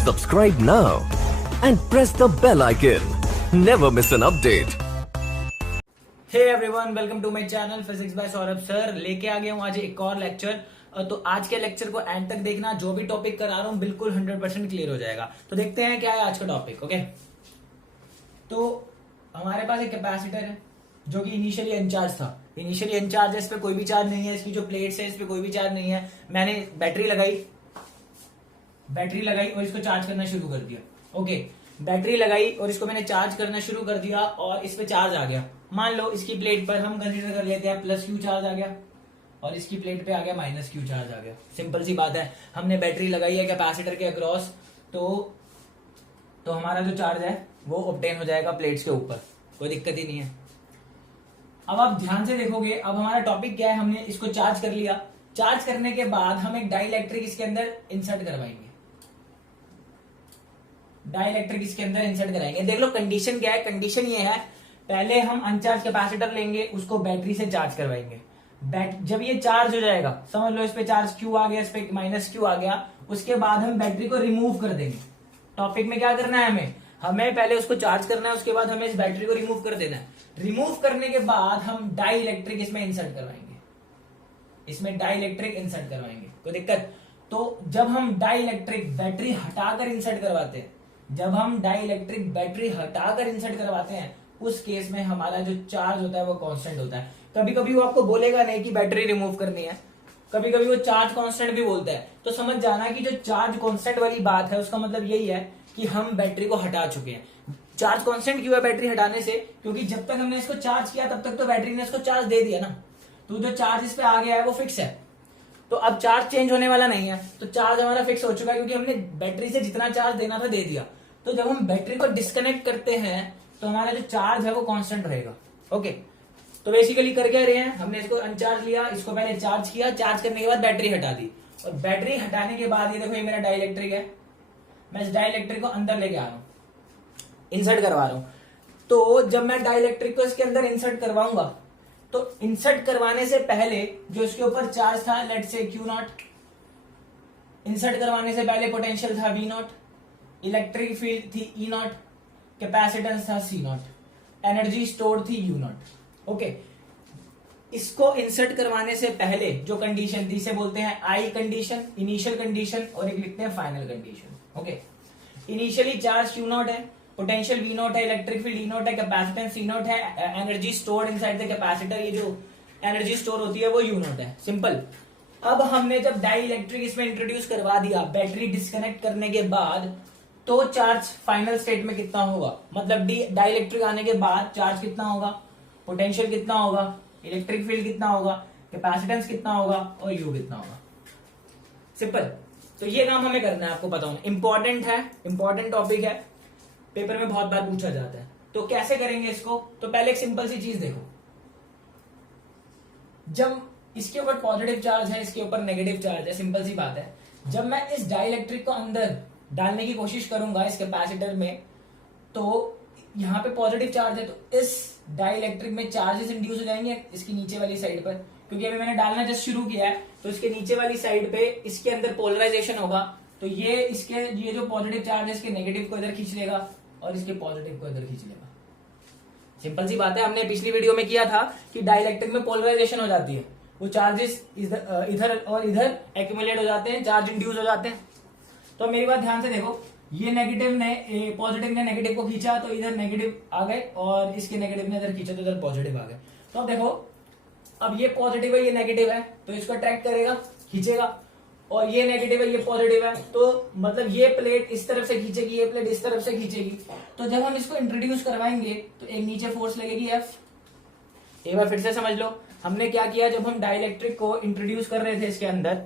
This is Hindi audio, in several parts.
Subscribe now and press the bell icon. Never miss an update. Hey everyone, welcome to my channel physics by Saurabh sir. लेके आ गया हूँ आज एक और लेक्चर। तो आज के लेक्चर को एंड तक देखना, जो भी टॉपिक करा रहा हूँ बिल्कुल 100% क्लियर हो जाएगा। तो देखते हैं क्या है आज का टॉपिक। ओके, तो हमारे पास एक कैपेसिटर है जो कि इनिशियली अनचार्ज था। इनिशियली अनचार्ज है, इस पे कोई भी चार्ज नहीं है, इसकी जो प्लेट्स है इस पे कोई भी चार्ज नहीं है। मैंने बैटरी लगाई और इसको चार्ज करना शुरू कर दिया। ओके, बैटरी लगाई और इसको मैंने चार्ज करना शुरू कर दिया और इस पे चार्ज आ गया। मान लो इसकी प्लेट पर हम कंसीडर कर लेते हैं प्लस क्यू चार्ज आ गया और इसकी प्लेट पे आ गया माइनस क्यू चार्ज आ गया। सिंपल सी बात है, हमने बैटरी लगाई है कैपेसिटर के अक्रॉस, तो हमारा जो चार्ज है वो ऑब्टेन हो जाएगा प्लेट्स के ऊपर, कोई दिक्कत ही नहीं है। अब आप ध्यान से देखोगे, अब हमारा टॉपिक क्या है, हमने इसको चार्ज कर लिया। चार्ज करने के बाद हम एक डाइलेक्ट्रिक इसके अंदर इंसर्ट करवाएंगे। डाइलेक्ट्रिक इसके अंदर इंसर्ट कराएंगे। देख लो कंडीशन क्या है, कंडीशन ये है, पहले हम अनचार्ज कैपेसिटर लेंगे, उसको बैटरी से चार्ज करवाएंगे। जब ये चार्ज हो जाएगा, समझ लो इस पे चार्ज क्यू आ गया, इस पे माइनस क्यू आ गया, उसके बाद हम बैटरी को रिमूव कर देंगे। टॉपिक में क्या करना है, हमें पहले उसको चार्ज करना है, उसके बाद हमें इस बैटरी को रिमूव कर देना है। रिमूव करने के बाद हम डाई इलेक्ट्रिक इसमें इंसर्ट करवाएंगे। इसमें डाई इलेक्ट्रिक इंसर्ट करवाएंगे, कोई दिक्कत? तो जब हम डाई इलेक्ट्रिक बैटरी हटाकर इंसर्ट करवाते हैं, उस केस में हमारा जो चार्ज होता है वो कांस्टेंट होता है। कभी कभी वो आपको बोलेगा नहीं कि बैटरी रिमूव करनी है, कभी कभी वो चार्ज कांस्टेंट भी बोलता है। तो समझ जाना कि जो चार्ज कांस्टेंट वाली बात है उसका मतलब यही है कि हम बैटरी को हटा चुके हैं। चार्ज कांस्टेंट क्यों है बैटरी हटाने से? क्योंकि जब तक हमने इसको चार्ज किया तब तक तो बैटरी ने इसको चार्ज दे दिया ना, तो जो चार्ज इस पे आ गया है वो फिक्स है। तो अब चार्ज चेंज होने वाला नहीं है, तो चार्ज हमारा फिक्स हो चुका है क्योंकि हमने बैटरी से जितना चार्ज देना था दे दिया। तो जब हम बैटरी को डिस्कनेक्ट करते हैं तो हमारा जो चार्ज है वो कांस्टेंट रहेगा। ओके, तो बेसिकली कर क्या रहे हैं, हमने इसको अनचार्ज लिया, इसको पहले चार्ज किया, चार्ज करने के बाद बैटरी हटा दी, और बैटरी हटाने के बाद ये देखो ये मेरा डाइलेक्ट्रिक है, मैं इस डाइलेक्ट्रिक को अंदर लेके आ रहा हूं, इंसर्ट करवा रहा हूं। तो जब मैं डाइलेक्ट्रिक को इसके अंदर इंसर्ट करवाऊंगा, तो इंसर्ट करवाने से पहले जो इसके ऊपर चार्ज था, लेट से क्यू नॉट, इंसर्ट करवाने से पहले पोटेंशियल था वी नॉट, इलेक्ट्रिक फील्ड थी ई नॉट, कैपेसिटेंस था सी नॉट, एनर्जी स्टोर थी यू नॉट। ओके, इसको इंसर्ट करवाने से पहले जो कंडीशन थी इसे बोलते हैं आई कंडीशन, इनिशियल कंडीशन, और एक लिखते हैं final condition. Okay, initially charge Q not है, पोटेंशियल वी नॉट है, इलेक्ट्रिक फील्ड ई नॉट है, कैपेसिटेंस सी नॉट है, energy stored inside the capacitor, ये जो एनर्जी स्टोर होती है वो यू नॉट है। सिंपल। अब हमने जब डाई इलेक्ट्रिक इसमें इंट्रोड्यूस करवा दिया बैटरी डिस्कनेक्ट करने के बाद, तो चार्ज फाइनल स्टेट में कितना होगा, मतलब डाई इलेक्ट्रिक आने के बाद चार्ज कितना होगा, पोटेंशियल कितना होगा, इलेक्ट्रिक फील्ड कितना होगा, कैपेसिटेंस कितना होगा और यू कितना होगा। सिंपल। तो ये काम हमें करना है, आपको पता होना इंपॉर्टेंट है, इंपॉर्टेंट टॉपिक है, पेपर में बहुत बार पूछा जाता है। तो कैसे करेंगे इसको? तो पहले एक सिंपल सी चीज देखो, जब इसके ऊपर पॉजिटिव चार्ज है, इसके ऊपर नेगेटिव चार्ज है, सिंपल सी बात है, जब मैं इस डाइलेक्ट्रिक को अंदर डालने की कोशिश करूंगा इस कैपेसिटर में, तो यहाँ पे पॉजिटिव चार्ज है, तो इस डाइलेक्ट्रिक में चार्जेस इंड्यूस हो जाएंगे इसकी नीचे वाली साइड पर, क्योंकि अभी मैंने डालना जस्ट शुरू किया है। तो इसके नीचे वाली साइड पे इसके अंदर पोलराइजेशन होगा, तो ये जो पॉजिटिव चार्ज है इसके नेगेटिव को इधर खींच लेगा और इसके पॉजिटिव को इधर खींच लेगा। सिंपल सी बात है, हमने पिछली वीडियो में किया था कि डाइलेक्ट्रिक में पोलराइजेशन हो जाती है, वो चार्जेस इधर और इधर एक्यूमुलेट हो जाते हैं, चार्ज इंड्यूस हो जाते हैं। तो मेरी बात ध्यान से देखो, ये नेगेटिव ने पॉजिटिव ने नेगेटिव को खींचा तो इधर नेगेटिव आ गए, और इसके नेगेटिव ने इधर खींचा तो इधर पॉजिटिव आ गए। तो अब देखो, अब ये पॉजिटिव है ये नेगेटिव है, तो इसको अट्रैक्ट करेगा, खींचेगा, और ये नेगेटिव है ये पॉजिटिव है, तो मतलब ये प्लेट इस तरफ से खींचेगी, ये प्लेट इस तरफ से खींचेगी। तो जब हम इसको इंट्रोड्यूस करवाएंगे तो एक नीचे फोर्स लगेगी एफ। एक बार फिर से समझ लो, हमने क्या किया, जब हम डाइलेक्ट्रिक को इंट्रोड्यूस कर रहे थे इसके अंदर,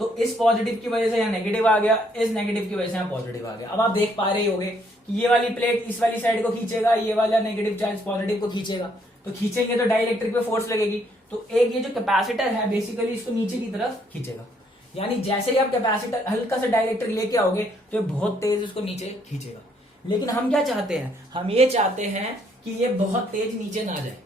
तो इस पॉजिटिव की वजह से यहाँ नेगेटिव आ गया, इस नेगेटिव की वजह से यहाँ पॉजिटिव आ गया। अब आप देख पा रहे होगे कि ये वाली प्लेट इस वाली साइड को खींचेगा, ये वाला नेगेटिव चार्ज पॉजिटिव को खींचेगा, तो खींचेंगे तो डाइलेक्ट्रिक पे फोर्स लगेगी, तो एक ये जो कैपेसिटर है बेसिकली इसको नीचे की तरफ खींचेगा। यानी जैसे ही आप कैपेसिटर हल्का सा डाइलेक्ट्रिक लेके आओगे तो ये बहुत तेज इसको नीचे खींचेगा। लेकिन हम क्या चाहते हैं, हम ये चाहते हैं कि ये बहुत तेज नीचे ना जाए।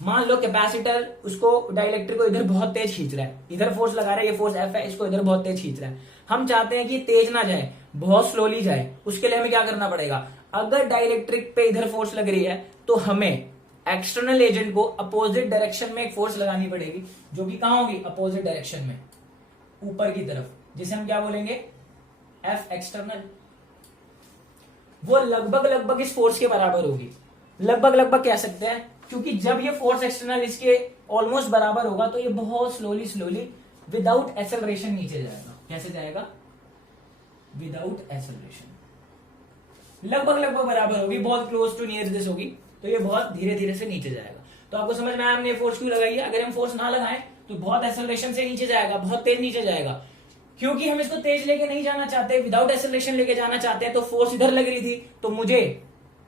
मान लो कैपेसिटर उसको डाइलेक्ट्रिक को इधर बहुत तेज खींच रहा है, इधर फोर्स लगा रहा है, ये फोर्स एफ है, इसको इधर बहुत तेज खींच रहा है, हम चाहते हैं कि तेज ना जाए, बहुत स्लोली जाए। उसके लिए हमें क्या करना पड़ेगा, अगर डाइलेक्ट्रिक पे इधर फोर्स लग रही है तो हमें एक्सटर्नल एजेंट को अपोजिट डायरेक्शन में एक फोर्स लगानी पड़ेगी, जो कि कहां होगी, अपोजिट डायरेक्शन में, ऊपर की तरफ, जिसे हम क्या बोलेंगे, एफ एक्सटर्नल। वो लगभग इस फोर्स के बराबर होगी, लगभग कह सकते हैं, क्योंकि जब ये फोर्स एक्सटर्नल इसके ऑलमोस्ट बराबर होगा तो ये बहुत स्लोली विदाउट एक्सेलरेशन नीचे जाएगा। कैसे जाएगा, विदाउट एक्सेलरेशन। लगभग बराबर होगी, बहुत क्लोज टू नियर दिस होगी, तो ये बहुत धीरे धीरे से नीचे जाएगा। तो आपको समझ में आया हमने फोर्स क्यों लगाई है। अगर हम फोर्स ना लगाएं तो बहुत एक्सेलरेशन से नीचे जाएगा, बहुत तेज नीचे जाएगा। क्योंकि हम इसको तेज लेके नहीं जाना चाहते, विदाउट एक्सेलरेशन लेके जाना चाहते हैं, तो फोर्स इधर लग रही थी तो मुझे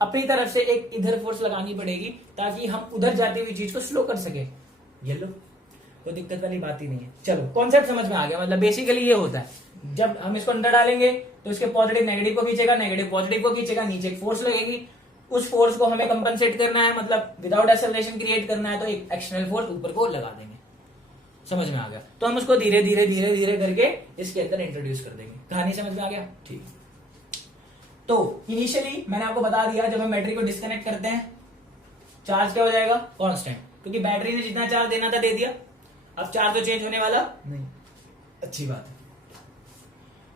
अपनी तरफ से एक इधर फोर्स लगानी पड़ेगी ताकि हम उधर जाती हुई चीज को स्लो कर सके। ये लो, कोई दिक्कत वाली बात ही नहीं है। चलो कॉन्सेप्ट समझ में आ गया। मतलब बेसिकली ये होता है, जब हम इसको अंदर डालेंगे तो इसके पॉजिटिव नेगेटिव को खींचेगा, नेगेटिव पॉजिटिव को खींचेगा, नीचे एक फोर्स लगेगी, उस फोर्स को हमें कंपनसेट करना है, मतलब विदाउट एक्सेलरेशन क्रिएट करना है, तो एक एक्सटर्नल फोर्स ऊपर को लगा देंगे। समझ में आ गया। तो हम उसको धीरे धीरे करके इसके अंदर इंट्रोड्यूस कर देंगे। कहानी समझ में आ गया, ठीक। तो इनिशियली मैंने आपको बता दिया, जब हम बैटरी को डिस्कनेक्ट करते हैं चार्ज क्या हो जाएगा, कांस्टेंट, क्योंकि बैटरी ने जितना चार्ज देना था दे दिया। अब चार्ज तो चेंज होने वाला नहीं, अच्छी बात है।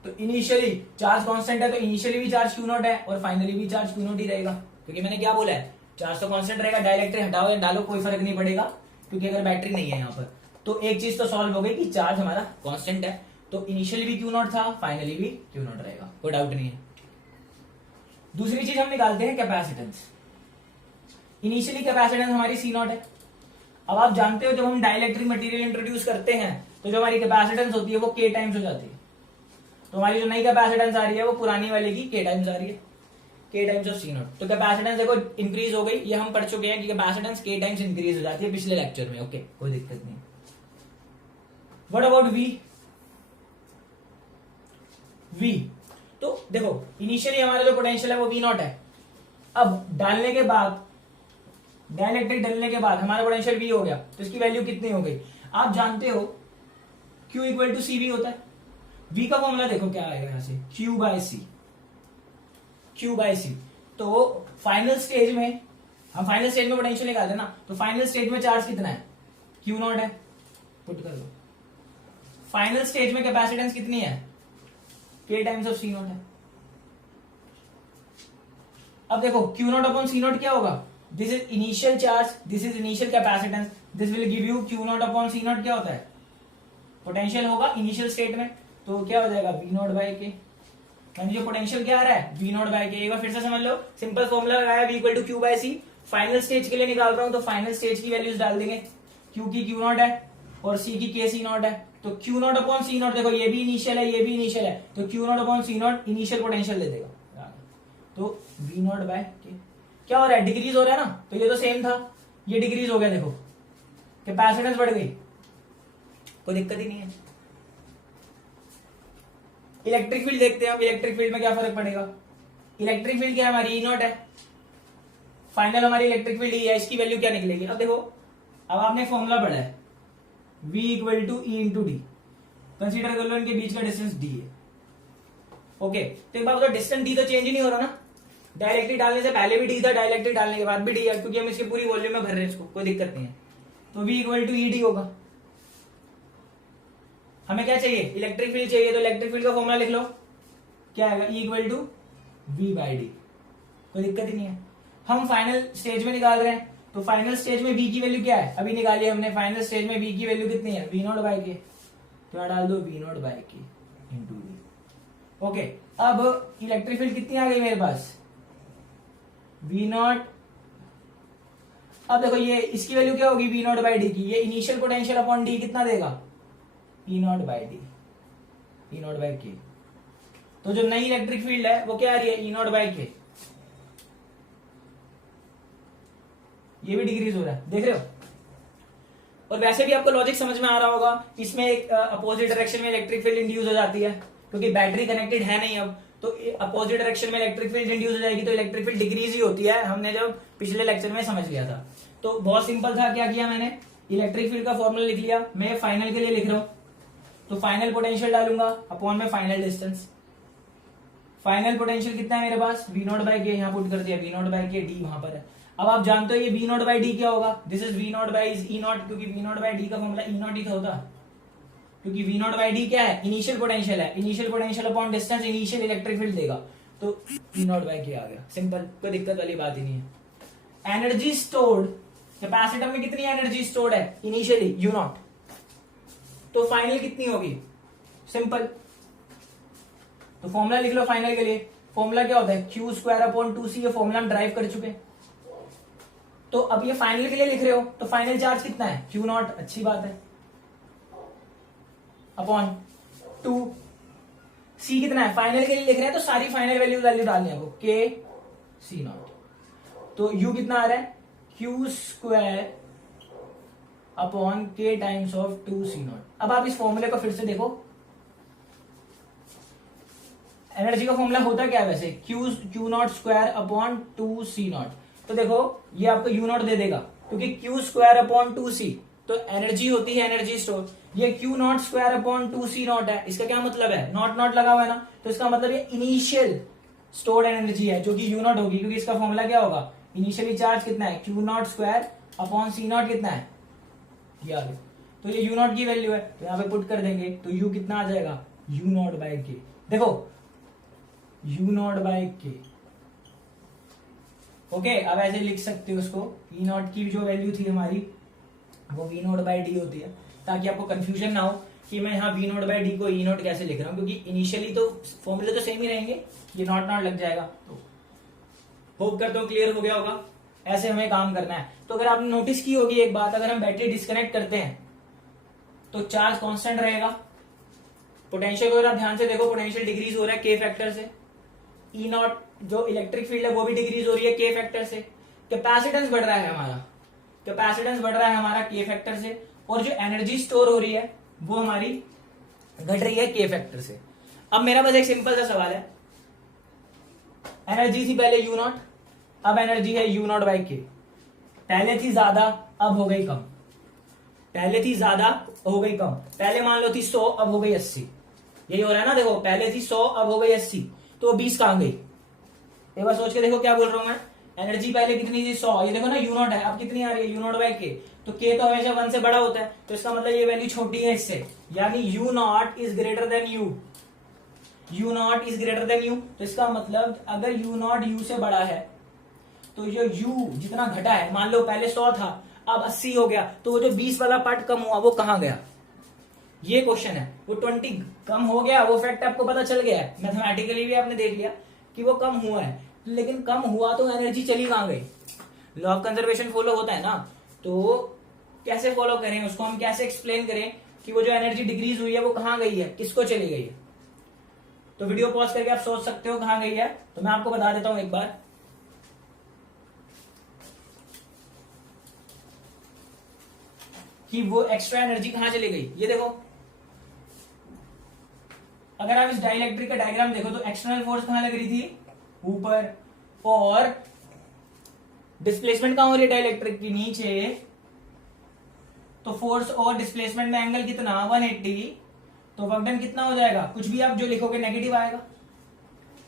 तो इनिशियली चार्ज कांस्टेंट है, तो इनिशियली भी चार्ज क्यू नॉट है और फाइनली भी चार्ज क्यू नॉट ही रहेगा, क्योंकि मैंने क्या बोला है, चार्ज तो कांस्टेंट रहेगा। डाइलेक्ट्रिक हटाओ या डालो कोई फर्क नहीं पड़ेगा, क्योंकि अगर बैटरी नहीं है यहाँ पर, तो एक चीज तो सॉल्व हो गई कि चार्ज हमारा कांस्टेंट है। तो इनिशियली भी क्यू नॉट था, फाइनली भी क्यू नॉट रहेगा, कोई डाउट नहीं है। दूसरी चीज हम निकालते हैं कैपेसिटेंस। इनिशियली कैपेसिटेंस हमारी सी नॉट है। अब आप जानते हो जब हम डाइलेक्ट्रिक मटेरियल इंट्रोड्यूस करते हैं तो जो हमारी कैपेसिटेंस होती है वो के टाइम्स हो जाती है। तो हमारी जो नई कैपेसिटेंस आ रही है वो पुरानी वाले की के टाइम्स आ रही है, के टाइम्स ऑफ सी नॉट। तो कैपेसिटेंस देखो इंक्रीज हो गई, ये हम पढ़ चुके हैं कि कैपेसिटेंस के टाइम्स इंक्रीज हो जाती है पिछले लेक्चर में। ओके, कोई दिक्कत नहीं। What about we? वी तो देखो इनिशियली हमारा जो पोटेंशियल है वो वी नॉट है। अब डालने के बाद, डाइलेक्ट्रिक डालने के बाद हमारा पोटेंशियल वी हो गया, तो इसकी वैल्यू कितनी हो गई? आप जानते हो Q equal to c v होता है। V का फॉर्मूला देखो क्या आएगा यहाँ से, Q by C, Q by सी। तो फाइनल स्टेज में, हम फाइनल स्टेज में पोटेंशियल निकालते हैं ना, तो फाइनल स्टेज में चार्ज कितना है, Q नॉट है, पुट कर दो। फाइनल स्टेज में कैपेसिटेंस कितनी है, K times of C not है। अब देखो Q not upon C not क्या होगा, this is initial charge, this is initial capacitance, this will give you Q not upon C not क्या होता है, पोटेंशियल होगा इनिशियल स्टेट में। तो क्या हो जाएगा, V नॉट बाय के। यानी जो पोटेंशियल क्या आ रहा है, V नॉट बाय के। एक बार फिर से समझ लो, सिंपल फॉर्मूला लगाया, V equal to Q by c. Final stage के लिए निकाल रहा हूं तो फाइनल स्टेज की वैल्यूज डाल देंगे, Q की Q नॉट है और C की K सी नॉट है। तो Q not upon C not, देखो ये भी इनिशियल है, ये भी इनिशियल है, तो Q not upon C not initial potential दे देगा। तो V नॉट बाय के क्या हो रहा है, डिक्रीज हो रहा है ना, तो ये तो सेम था, ये डिक्रीज हो गया, देखो कैपेसिटेंस बढ़ गई, कोई दिक्कत ही नहीं है। इलेक्ट्रिक फील्ड देखते हैं अब, इलेक्ट्रिक फील्ड में क्या फर्क पड़ेगा। इलेक्ट्रिक फील्ड क्या है हमारी, ई नॉट है, फाइनल हमारी इलेक्ट्रिक फील्ड ई है, इसकी वैल्यू क्या निकलेगी। अब देखो, अब आपने फॉर्मूला पढ़ा है, V equal to e into d. Consider कर लो इनके बीच का डिस्टेंस D है। ओके, तो एक बार बताओ, डिस्टेंस D तो चेंज ही नहीं हो रहा ना, डायरेक्टली डालने से पहले भी D था, डायरेक्टली डालने के बाद भी D है, क्योंकि हम इसकी पूरी वॉल्यूम में भर रहे हैं इसको, कोई दिक्कत नहीं है। तो V equal to e d होगा। हमें क्या चाहिए, इलेक्ट्रिक फील्ड चाहिए, तो इलेक्ट्रिक फील्ड का फॉर्मूला लिख लो, क्या आएगा, E equal to V by d, कोई दिक्कत ही नहीं है। हम फाइनल स्टेज में निकाल रहे हैं, तो फाइनल स्टेज में V की वैल्यू क्या है, अभी निकाली हमने। फाइनल स्टेज में V की वैल्यू कितनी है, V नॉट बाई के, तो यहाँ डाल दो V नॉट बाई के इंटू डी। ओके, अब इलेक्ट्रिक फील्ड कितनी आ गई मेरे पास, V नॉट। अब देखो ये इसकी वैल्यू क्या होगी, V नॉट बाई डी की, ये इनिशियल पोटेंशियल अपॉन डी कितना देगा, E not by D, E not by के। तो जो नई इलेक्ट्रिक फील्ड है वो क्या आ रही है, E नॉट बाई के। ये भी डिक्रीज हो रहा है, देख रहे हो। और वैसे भी आपको लॉजिक समझ में आ रहा होगा, इसमें एक अपोजिट डायरेक्शन में इलेक्ट्रिक फील्ड इंड्यूस हो जाती है, क्योंकि बैटरी कनेक्टेड है नहीं अब, तो अपोजिट डायरेक्शन में इलेक्ट्रिक फील्ड इंड्यूस हो जाएगी, तो इलेक्ट्रिक फील्ड डिक्रीज ही होती है, हमने जब पिछले लेक्चर में समझ लिया था। तो बहुत सिंपल था, क्या किया मैंने, इलेक्ट्रिक फील्ड का फॉर्मूला लिख लिया। मैं फाइनल के लिए लिख रहा हूं, तो फाइनल पोटेंशियल डालूंगा अपॉन में फाइनल डिस्टेंस। फाइनल पोटेंशियल कितना है मेरे पास, वी नॉट बाई के, यहाँ पुट कर दिया, वी नॉट बाई के, डी वहां पर है। अब आप जानते हो ये वी नॉट बाई डी क्या होगा, this is v not by is e not, क्योंकि वी नॉट बाई डी का फॉर्मूला ई नॉट ही था होता, क्योंकि वी नॉट बाई डी क्या है, इनिशियल पोटेंशियल है, initial potential upon distance initial electric field देगा, तो वी नॉट बाई के आ गया, सिंपल, कोई दिक्कत वाली बात ही नहीं है। एनर्जी स्टोर्ड, कैपेसिटर में कितनी एनर्जी स्टोर्ड है इनिशियली, यू नॉट, तो फाइनल कितनी होगी, सिंपल, तो फॉर्मूला लिख लो फाइनल के लिए। फॉर्मूला क्या होता है, क्यू स्क्वायर अपॉन 2c, ये फॉर्मूला हम ड्राइव कर चुके हैं। तो अब ये फाइनल के लिए लिख रहे हो, तो फाइनल चार्ज कितना है, क्यू नॉट, अच्छी बात है, अपॉन 2, सी कितना है, फाइनल के लिए लिख रहे हैं तो सारी फाइनल वैल्यू डालनी है आपको, के सी नॉट, तो यू कितना आ रहा है, क्यू स्क्वायर अपॉन के टाइम्स ऑफ 2c नॉट। अब आप इस फॉर्मूले को फिर से देखो, एनर्जी का फॉर्मूला होता क्या है वैसे, Q not square upon 2c not, तो देखो ये आपको यू नॉट दे देगा, क्योंकि क्यू स्क्वायर अपॉन 2c, तो एनर्जी होती है एनर्जी स्टोर, ये Q not square upon 2c not है, इसका क्या मतलब है, नॉट नॉट लगा हुआ है ना, तो इसका मतलब ये इनिशियल स्टोर्ड एनर्जी है जो कि यू नॉट होगी, क्योंकि इसका फॉर्मूला क्या होगा, इनिशियली चार्ज कितना है, Q not square upon C not कितना है, ये आगे, तो ये यू नॉट की वैल्यू है, तो यहाँ पे पुट कर देंगे, तो यू कितना आ जाएगा, यू नॉट बाई के, देखो यू नॉट बाई के, ओके। अब ऐसे लिख सकते हो उसको, ई नॉट की जो वैल्यू थी हमारी वो वी नॉट बाई डी होती है, ताकि आपको कंफ्यूजन ना हो कि मैं यहाँ वी नॉट बाई डी को ई नॉट कैसे लिख रहा हूँ, क्योंकि इनिशियली तो फॉर्मूले तो सेम ही रहेंगे, ये नॉट नॉट लग जाएगा। तो होप करता हूँ क्लियर हो गया होगा, ऐसे हमें काम करना है। तो अगर आपने नोटिस की होगी एक बात, अगर हम बैटरी डिस्कनेक्ट करते हैं तो चार्ज कांस्टेंट रहेगा, पोटेंशियल को आप ध्यान से देखो, पोटेंशियल डिक्रीज हो रहा है के फैक्टर से, ई नॉट जो इलेक्ट्रिक फील्ड है वो भी डिक्रीज हो रही है के फैक्टर से, कैपेसिटेंस बढ़ रहा है हमारा, कैपेसिटेंस बढ़ रहा है हमारा के फैक्टर से, और जो एनर्जी स्टोर हो रही है वो हमारी घट रही है के फैक्टर से। अब मेरा बस एक सिंपल सा सवाल है, एनर्जी थी पहले यू नॉट, अब एनर्जी है यू नॉट बाई के, पहले थी ज्यादा अब हो गई कम, पहले थी ज्यादा हो गई कम, पहले मान लो थी 100 अब हो गई 80, यही हो रहा है ना, देखो पहले थी 100 अब हो गई 80, तो 20 कहां गई, एक बार सोच के देखो क्या बोल रहा हूं मैं, एनर्जी पहले कितनी थी 100, ये देखो ना यू नॉट है, अब कितनी आ रही है यू नॉट बाई के, तो के तो हमेशा 1 से बड़ा होता है, तो इसका मतलब ये वैल्यू छोटी है इससे, यानी you not is greater than you not is greater than you, तो इसका मतलब अगर यू नॉट यू से बड़ा है तो जो यू जितना घटा है, मान लो पहले 100 था अब 80 हो गया, तो वो जो 20 वाला पार्ट कम हुआ वो कहां गया, ये क्वेश्चन है। वो 20 कम हो गया, वो फैक्ट आपको पता चल गया है, मैथमेटिकली भी आपने देख लिया कि वो कम हुआ है, लेकिन कम हुआ तो एनर्जी चली कहां गई, लॉ ऑफ कंजर्वेशन फॉलो होता है ना, तो कैसे फॉलो करें उसको, हम कैसे एक्सप्लेन करें कि वो जो एनर्जी डिक्रीज हुई है वो कहां गई है, किसको चली गई है। तो वीडियो पॉज करके आप सोच सकते हो कहां गई है, तो मैं आपको बता देता हूं एक बार, कि वो एक्स्ट्रा एनर्जी कहां चली गई। ये देखो, अगर आप इस डाइलेक्ट्रिक का डायग्राम देखो तो एक्सटर्नल फोर्स कहां लग रही थी, ऊपर, और डिस्प्लेसमेंट कहां हो रही है डाइलेक्ट्रिक की, नीचे, तो फोर्स और डिस्प्लेसमेंट में एंगल कितना 180, तो वर्क डन कितना हो जाएगा, कुछ भी आप जो लिखोगे नेगेटिव आएगा,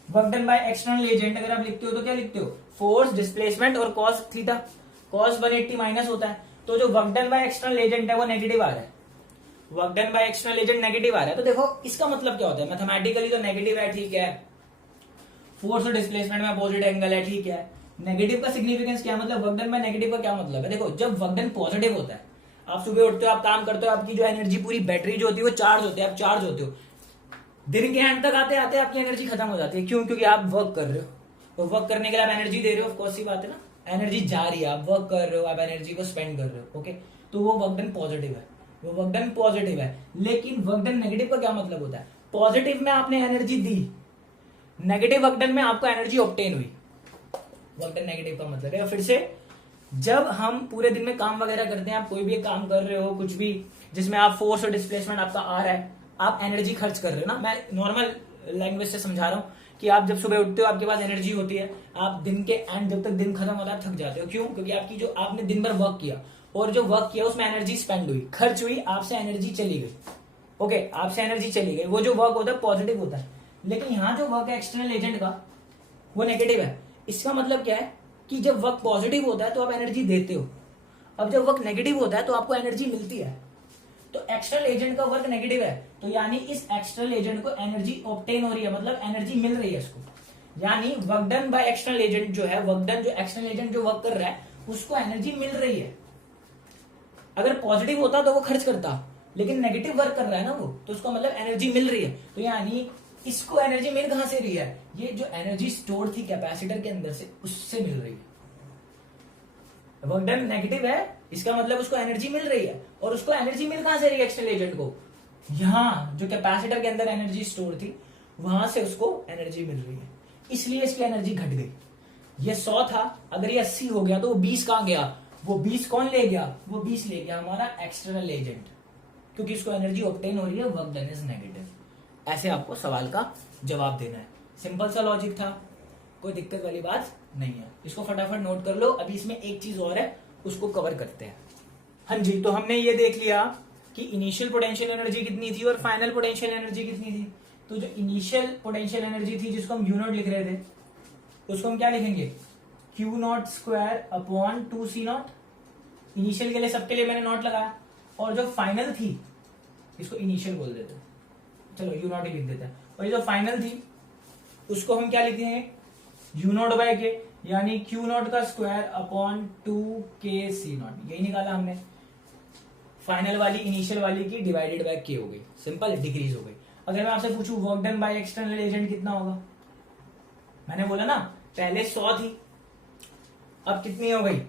work done by external agent अगर आप लिखते हो तो क्या लिखते हो, फोर्स डिस्प्लेसमेंट और कॉस थीटा, कॉस 180 माइनस होता है, तो जो work done by external agent है वो नेगेटिव आ रहा है, work done by external agent negative आ रहा है, तो देखो इसका मतलब क्या होता है, मैथमेटिकली तो नेगेटिव है, ठीक है, फोर्स और डिस्प्लेसमेंट में अपोजिट एंगल है, ठीक है, नेगेटिव का सिग्निफिकेंस क्या मतलब, वर्क डन बाय नेगेटिव का क्या मतलब है, देखो जब वर्क डन पॉजिटिव होता है, आप सुबह उठते हो, आप काम करते हो, आपकी जो एनर्जी पूरी बैटरी जो होती है वो चार्ज होती है, आप चार्ज होते हो, दिन के एंड तक आते आते आपकी एनर्जी खत्म हो जाती है, क्यों, क्योंकि आप वर्क कर रहे हो, तो वर्क करने के लिए आप एनर्जी दे रहे हो, ऑफ कोर्स सी बात है ना, एनर्जी जा रही है, आप वर्क कर रहे हो, आप एनर्जी को स्पेंड कर रहे हो, ओके, तो वो वर्क डन पॉजिटिव है, वो वर्क डन पॉजिटिव है। लेकिन वर्क डन नेगेटिव का क्या मतलब होता है, पॉजिटिव में आपने एनर्जी दी, नेगेटिव वर्क डन में आपको एनर्जी ऑब्टेन हुई, वर्क डन नेगेटिव का मतलब है। फिर से जब हम पूरे दिन में काम वगैरह करते हैं, आप कोई भी काम कर रहे हो, कुछ भी जिसमें आप फोर्स और डिस्प्लेसमेंट आपका आ रहा है, आप एनर्जी खर्च कर रहे हो ना, मैं नॉर्मल लैंग्वेज से समझा रहा हूँ कि आप जब सुबह उठते हो आपके पास एनर्जी होती है, आप दिन के एंड जब तक दिन खत्म होता है थक जाते हो, क्यों, क्योंकि आपकी जो आपने दिन भर वर्क किया और जो वर्क किया उसमें एनर्जी स्पेंड हुई, खर्च हुई, आपसे एनर्जी चली गई, ओके, आपसे एनर्जी चली गई, वो जो वर्क होता है पॉजिटिव होता है। लेकिन यहाँ जो वर्क है एक्सटर्नल एजेंट का वो नेगेटिव है। इसका मतलब क्या है कि जब वर्क पॉजिटिव होता है तो आप एनर्जी देते हो, अब जब वर्क नेगेटिव होता है तो आपको एनर्जी मिलती है। तो एक्सटर्नल एजेंट का वर्क नेगेटिव है, तो यानी इस एक्सटर्नल एजेंट को एनर्जी ऑब्टेन हो रही है, मतलब एनर्जी मिल रही है इसको। यानी work done by external agent जो है, वर्क डन जो एक्सटर्नल एजेंट जो वर्क कर रहा है उसको एनर्जी मिल रही है। अगर पॉजिटिव होता तो वो खर्च करता, लेकिन नेगेटिव वर्क कर रहा है ना वो, तो उसको मतलब एनर्जी मिल रही है। तो यानी इसको एनर्जी मिल कहां से रही है, ये जो एनर्जी स्टोर थी कैपेसिटर के अंदर से उससे मिल रही है। वर्क डन नेगेटिव है, इसका मतलब उसको एनर्जी मिल रही है, और उसको एनर्जी मिल कहां से रही है एक्सटर्नल एजेंट को, यहां जो कैपेसिटर के अंदर एनर्जी स्टोर थी वहां से उसको एनर्जी मिल रही है, इसलिए इसकी एनर्जी घट गई। ये 100 था, अगर ये 80 हो गया तो वो 20 कहां गया, वो 20 कौन ले गया, वो 20 ले गया हमारा एक्सटर्नल एजेंट, क्योंकि इसको एनर्जी ऑब्टेन हो रही है, वर्क डन इज नेगेटिव। ऐसे आपको सवाल का जवाब देना है। सिंपल सा लॉजिक था, कोई दिक्कत वाली बात नहीं है, इसको फटाफट नोट कर लो। अभी इसमें एक चीज और है, उसको कवर करते हैं। हाँ जी, तो हमने ये देख लिया कि इनिशियल पोटेंशियल एनर्जी कितनी थी और फाइनल पोटेंशियल एनर्जी कितनी थी। तो जो इनिशियल पोटेंशियल एनर्जी थी जिसको हम यू नॉट लिख रहे थे, उसको हम क्या लिखेंगे, Q not square upon 2c0। Initial के लिए सबके लिए मैंने नॉट लगाया, और जो फाइनल थी इसको इनिशियल बोल देते हैं, चलो यू नॉट ही लिख देते हैं। और ये जो फाइनल थी उसको हम क्या लिखेंगे, यू नॉट बाय के, यानी क्यू नॉट का स्क्वायर अपॉन 2k/c0। यही निकाला हमने। फाइनल वाली इनिशियल वाली की डिवाइडेड बाय के हो गई, सिंपल, डिक्रीज हो गई। अगर मैं आपसे पूछूं work done by external agent कितना होगा, मैंने बोला ना पहले 100 थी, अब कितनी हो गई